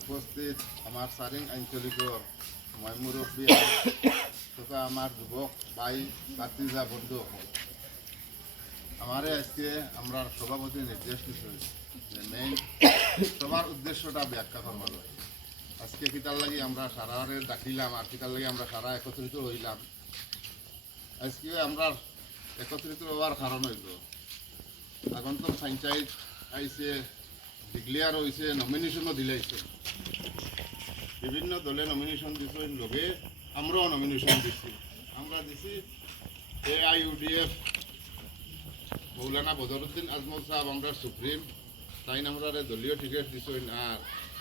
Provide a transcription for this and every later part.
উপস্থিত, আমার সারিং আঞ্চলিকর মই মুরব্বী তথা আমার যুবক ভাই ভাতিজা বন্ধু আমারে আজকে আমরা সভাপতি নির্দেশ দিচ্ছি যে মেইন সবার উদ্দেশ্যটা ব্যাখ্যা করবার। আজকে কিতার লাগি আমরা সারারে ডাকিলাম আর কিতার লাগি আমরা সারা একত্রিত হইলাম আজকে আমরা একত্রিত হওয়ার কারণ হইল আগন্তক পঞ্চায়েত আইসে ডিক্লেয়ার হয়েছে নমিনেশনও দিলাইছে। বিভিন্ন দলে নমিনেশন দিছে লগে আমরাও নমিনেশন দিছি। আমরা দিছি A I UDF Maulana Badruddin Ajmal Sahab, আমরা সুপ্রিম। তাই আমরা দলীয় টিকিট দিছেন আর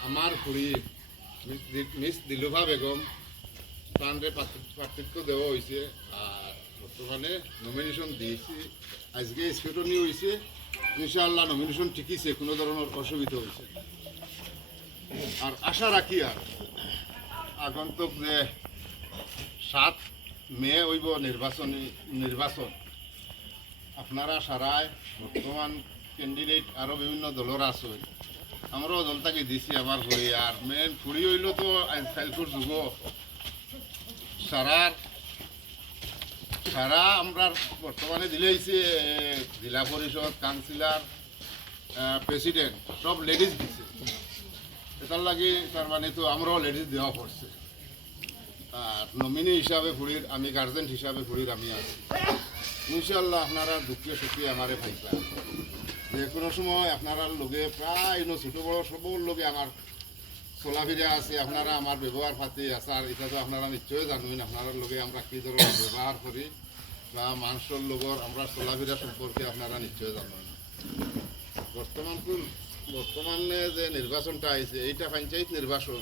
আমার খুড়ি, মিস দিলুভা বেগম, তানরে পার্থক্য দেওয়া হয়েছে আর বর্তমানে নমিনেশন দিয়েছি। আজকে স্কুটনি হয়েছে ইনশাআল্লাহ নমিনেশন ঠিকইছে কোনো ধরনের অসুবিধা হয়েছে আর আশা রাখি আর, আগন্তুক যে সাত মে হইব নির্বাচন নির্বাচন। আপনারা সারায় বর্তমান ক্যান্ডিডেট আরও বিভিন্ন দলের আছে। আমরাও দলটাকে দিছি আমার হয়ে আর মেন ফুড়ি হইল তো আজকালকার যুগ সারার সারা আমরা বর্তমানে দিলেইছে জেলা পরিষদ, কাউন্সিলর প্রেসিডেন্ট, সব লেডিস দিছে। এটার লাগে তার মানে তো আমরাও লেডিস দেওয়া পড়ছে। আর নমিনি হিসাবে ফুড়ির আমি গার্জেন্ট হিসাবে ফুড়ির আমি আছি। ইনশাল্লাহ আপনারা দুঃখে সুখে আমারে পাইবা। যে কোনো সময় আপনারা লোকে প্রায় ছোটো বড় সবর লোকে আমার চলাফিরা আছে, আপনারা আমার ব্যবহার পাতি, আচার, এটা তো আপনারা নিশ্চয়ই জানেন, আপনার লগে আমরা কি ধরনের ব্যবহার করি। বা মানুষের লগর আমরা চলাফিরা সম্পর্কে আপনারা নিশ্চয় জানেন বর্তমান বর্তমানে যে নির্বাচনটা আইছে, এইটা পঞ্চায়েত নির্বাচন,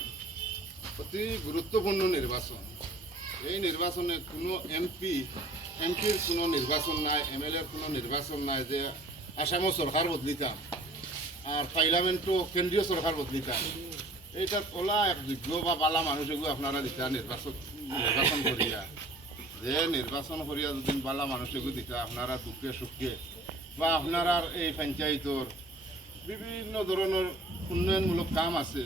অতি গুরুত্বপূর্ণ নির্বাচন। এই নির্বাচনে কোনো এমপি, এমপির কোনো নির্বাচন নাই এমএলএর কোনো নির্বাচন নাই যে আসামও সরকার বদলিতাম, আর পার্লামেন্টও কেন্দ্রীয় সরকার বদলিতাম। এইটা কলা এক যোগ্য বা বালা মানুষ এগুলো আপনারা দিতা নির্বাচন নির্বাচন করিয়া। যে নির্বাচন করিয়া যদি বালা মানুষ এগুলো দিতা, আপনারা দুঃখে সুখে। বা আপনারা এই পঞ্চায়েতর বিভিন্ন ধরনের উন্নয়নমূলক কাম আছে।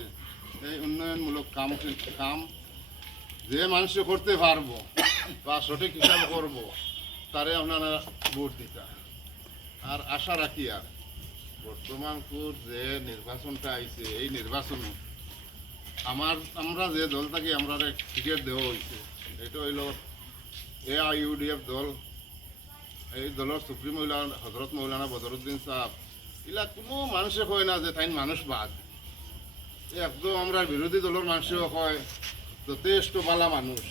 এই উন্নয়নমূলক কাম কাম যে মানুষে করতে পারব বা সঠিক হিসাব করব তারে আপনারা ভোট দিতা। আর আশা রাখি আর, বর্তমান কুর যে নির্বাচনটা আইছে, এই নির্বাচন আমার আমরা যে দলটাকে আমরা টিকিট দেওয়া হয়েছে এটা হইল এ আই ইউডিএফ দল, এই দলের সুপ্রিম হজরত মৌলানা বদরুদ্দিন সাহেব এলা কোনো মানুষে কয় না যে তাই মানুষ বাদ। একদম আমরা বিরোধী দলের মানুষও কয়, যথেষ্ট বালা মানুষ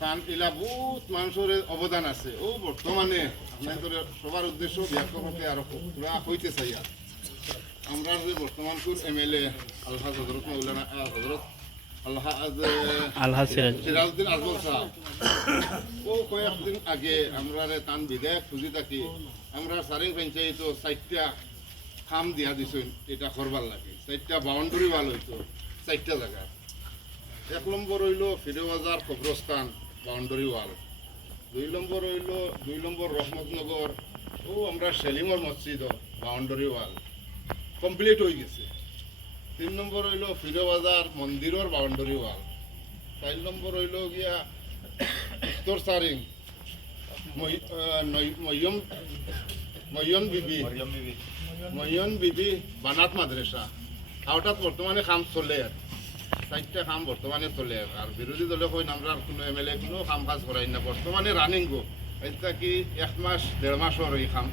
তান ইলা বহুত মানুষের অবদান আছে। ও বর্তমানে আপনাদের সবার উদ্দেশ্য ব্যাখ্যা করতে আরও পুরা হইতে চাই। আমরা যে বর্তমান কুর এমএলএ আল্লাহ হজরত মৌলানা হজরত আলহাজ সিরাজউদ্দিন আজমল সাহেব ও কয়েকদিন আগে আমরা তান বিধায়ক খুঁজি থাকি। আমরা সারিং পঞ্চায়েত চারটা খাম দিয়া দিছেন এটা করবার লাগে। চারটা বাউন্ডারি ওয়াল হইতো চারটা জায়গা এক নম্বর হইল ফিরেবাজার কবরস্থান বাউন্ডারি ওয়াল দুই নম্বর হইল দুই নম্বর রহমতনগর ও আমরা সেলিমর মসজিদ বাউন্ডারি ওয়াল কমপ্লিট হয়ে গেছে। তিন নম্বর হইল ফিরোবাজার মন্দিরের বাউন্ডারি ওয়াল। চার নম্বর হইল গিয়া উত্তর সারিং। ময়ম ময়ন বিবি। ময়ন বিবি। বানাত মাদ্রাসা। আওটাত বর্তমানে কাম চলে আর চারটা কাম বর্তমানে চলে আর আর বিরোধী দলে কই আমরা কোনো এমএলএ কোনো কাম কাজ করাই না বর্তমানে রানিং গো। এটা কি এক মাস দেড় মাসের এই কাম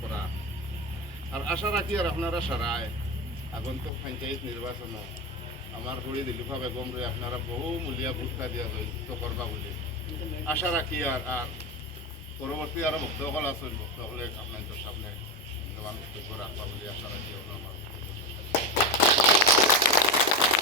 করা আর আশা রাখি আর আপনারা সারায়। আগন্তুক পঞ্চায়েত নির্বাচন আমার ঘড়ি দিলীপা বেগম রে আপনারা বহু মূল্যা ভূমিকা দিয়া জয়যুক্ত করবা বলে। আশা রাখি আর আর পরবর্তী আরও ভক্তসকল আছে, ভক্তসকলে আপনাদের সামনে ধন্যবাদ রাখবা বলে আশা রাখি আমার